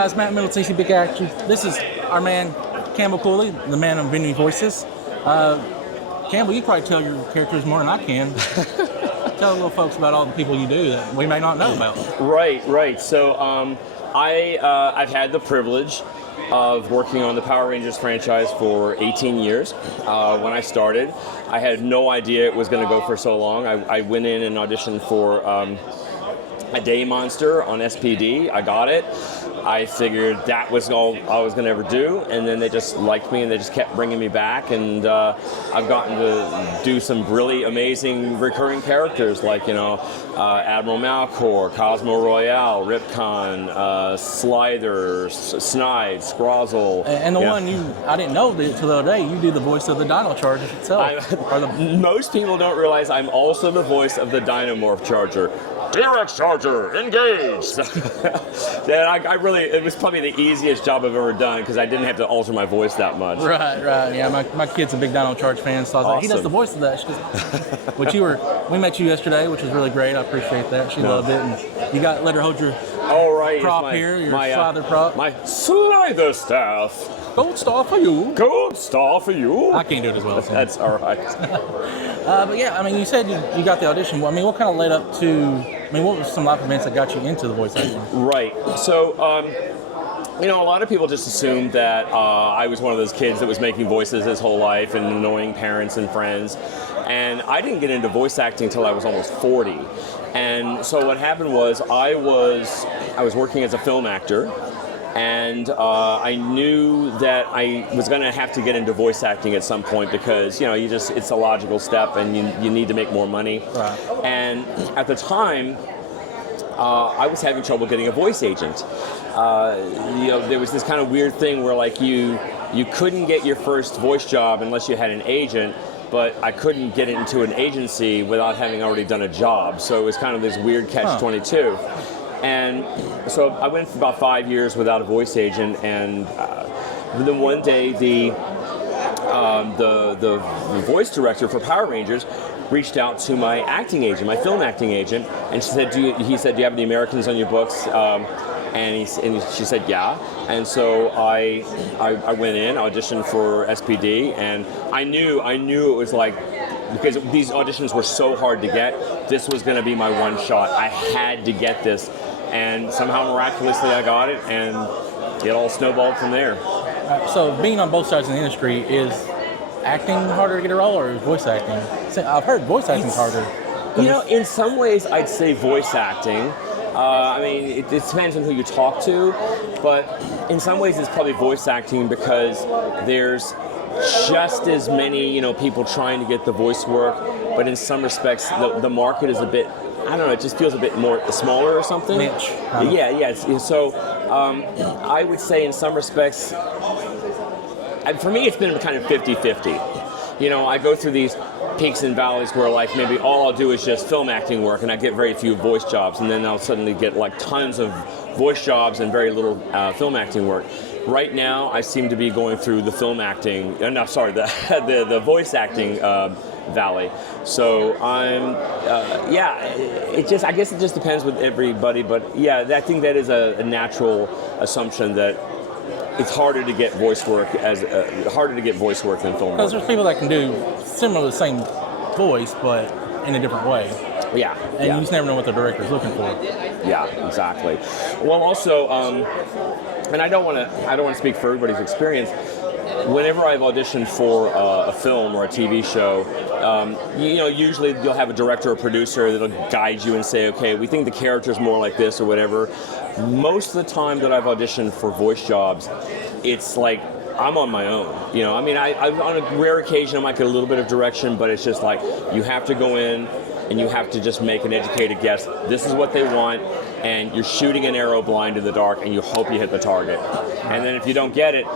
guys, Matt Middle, TC Big Action. This is our man, Campbell Cooley, the man of many voices. Campbell, you probably tell your characters more than I can. Tell the little folks about all the people you do that we may not know about. Right. So I've had the privilege of working on the Power Rangers franchise for 18 years. When I started, I had no idea it was going to go for so long. I went in and auditioned for a day monster on SPD. I got it. I figured that was all I was going to ever do, and then they just liked me and they just kept bringing me back, and I've gotten to do some really amazing recurring characters like, Admiral Malkor, Cosmo Royale, Ripcon, Slither, Snide, Scrozzle. And the one I didn't know until the other day, you do the voice of the Dino Charger itself. Most people don't realize I'm also the voice of the Dino Charger T-Rex Charger Engaged. It was probably the easiest job I've ever done because I didn't have to alter my voice that much. Right. Yeah, my kid's a big Dino Charge fan, so I was like, he does the voice of that. We met you yesterday, which was really great. I appreciate that. She loved it, and you let her hold your prop here, your slider prop. My slider staff. Gold star for you. Gold star for you. I can't do it as well. So. That's all right. But yeah, you said you got the audition. What kind of led up to? What were some life events that got you into the voice acting? Right. So, a lot of people just assumed that I was one of those kids that was making voices his whole life and annoying parents and friends. And I didn't get into voice acting until I was almost 40. And so what happened was I was working as a film actor. And I knew that I was going to have to get into voice acting at some point because, it's a logical step and you need to make more money. Right. And at the time, I was having trouble getting a voice agent. There was this kind of weird thing where you couldn't get your first voice job unless you had an agent, but I couldn't get into an agency without having already done a job. So it was kind of this weird catch-22. And so I went for about 5 years without a voice agent, and then one day the voice director for Power Rangers reached out to my acting agent, my film acting agent, and she said, he said, "Do you have any Americans on your books?" And she said, "Yeah." And so I went in, auditioned for SPD, and I knew it was because these auditions were so hard to get, this was going to be my one shot. I had to get this. And somehow miraculously I got it, and it all snowballed from there. So being on both sides of the industry, is acting harder to get a role or is voice acting? I've heard voice acting's harder. In some ways I'd say voice acting. It depends on who you talk to, but in some ways it's probably voice acting because there's just as many, people trying to get the voice work, but in some respects the market is a bit, I don't know, it just feels a bit more smaller or something. Niche. Yeah. So I would say in some respects, for me it's been kind of 50-50. I go through these peaks and valleys where maybe all I'll do is just film acting work and I get very few voice jobs, and then I'll suddenly get tons of voice jobs and very little film acting work. Right now I seem to be going through the film acting, the voice acting valley. So I'm, I guess it just depends with everybody, but yeah, I think that is a natural assumption that it's harder to get voice work than film work. Because there's people that can do similar to the same voice, but in a different way. Yeah. And you just never know what the director's looking for. Yeah, exactly. Well, also, and I don't want to speak for everybody's experience. Whenever I've auditioned for a film or a TV show, usually you'll have a director or producer that'll guide you and say, okay, we think the character's more like this or whatever. Most of the time that I've auditioned for voice jobs, it's I'm on my own. I on a rare occasion I might get a little bit of direction, but it's just you have to go in and you have to just make an educated guess. This is what they want, and you're shooting an arrow blind in the dark, and you hope you hit the target. And then if you don't get it,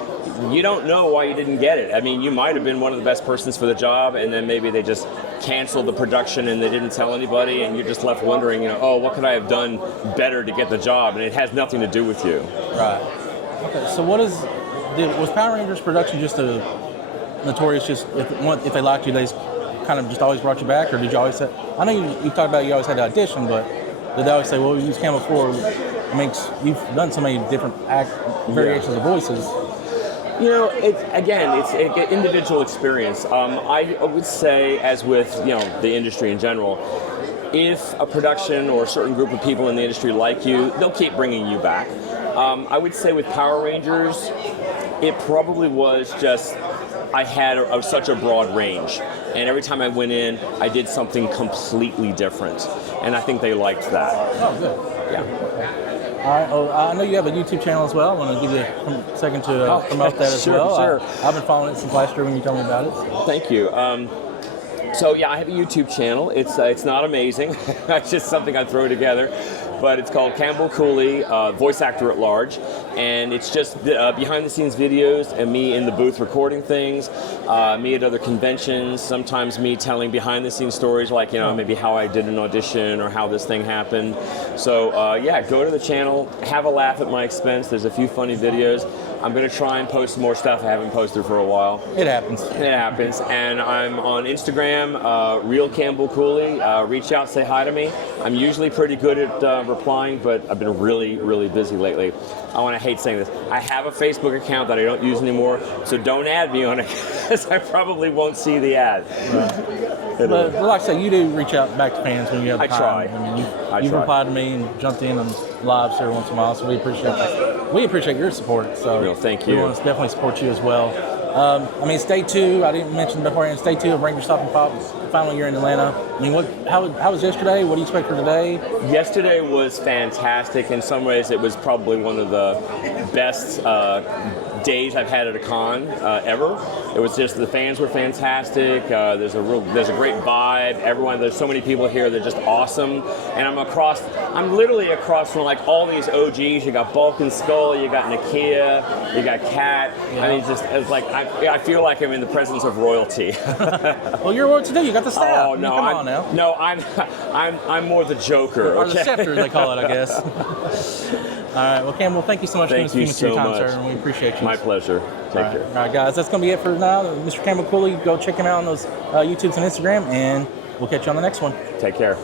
you don't know why you didn't get it. You might have been one of the best persons for the job, and then maybe they just canceled the production and they didn't tell anybody, and you're just left wondering, what could I have done better to get the job? And it has nothing to do with you. Right. Okay, so was Power Rangers production just a notorious, just if they liked you, they kind of just always brought you back, or did you always say, I know you talked about you always had to audition, but did they always say, well, we use Campbell for makes you've done so many different variations of voices. You know, it's an individual experience. I would say, as with the industry in general, if a production or a certain group of people in the industry like you, they'll keep bringing you back. I would say with Power Rangers, it probably was just I had such a broad range, and every time I went in, I did something completely different, and I think they liked that. Oh, good. Yeah. All right. Well, I know you have a YouTube channel as well. I want to give you a second to promote that as well. Sure. I've been following it since last year when you told me about it. Thank you. So yeah, I have a YouTube channel. It's not amazing. It's just something I throw together. But it's called Campbell Cooley, voice actor at large, and it's just behind-the-scenes videos and me in the booth recording things, me at other conventions, sometimes me telling behind-the-scenes stories like maybe how I did an audition or how this thing happened. So yeah, go to the channel, have a laugh at my expense. There's a few funny videos. I'm going to try and post more stuff I haven't posted for a while. It happens. It happens. And I'm on Instagram, Real Campbell Cooley. Reach out, say hi to me. I'm usually pretty good at replying, but I've been really, really busy lately. I hate saying this. I have a Facebook account that I don't use anymore, so don't add me on it because I probably won't see the ad. Right. But like I say, you do reach out back to fans when you have the time. Try. I mean, you've replied to me and jumped in on lives every once in a while, so we appreciate that. We appreciate your support. So Well, thank you. We want to definitely support you as well. I mean, stay tuned. I didn't mention beforehand. Stay tuned. Rangerstop Pop. Finally, you're in Atlanta. I mean, how was yesterday? What do you expect for today? Yesterday was fantastic. In some ways, it was probably one of the best days I've had at a con ever. It was just the fans were fantastic. There's a great vibe. There's so many people here. They're just awesome. And I'm literally across from like all these OGs. You got Bulk and Skull. You got Nakia. You got Kat. Yeah. I mean, it's like I feel like I'm in the presence of royalty. Well, you're royalty too. You got the staff. Oh no! Come on now. No, I'm more the Joker. Or the scepter, they call it, I guess. All right. Well, Campbell, thank you so much for giving us your time, sir, and we appreciate you. My pleasure. Take care. All right, guys, that's going to be it for now. Mr. Campbell Cooley, go check him out on those YouTubes and Instagram, and we'll catch you on the next one. Take care.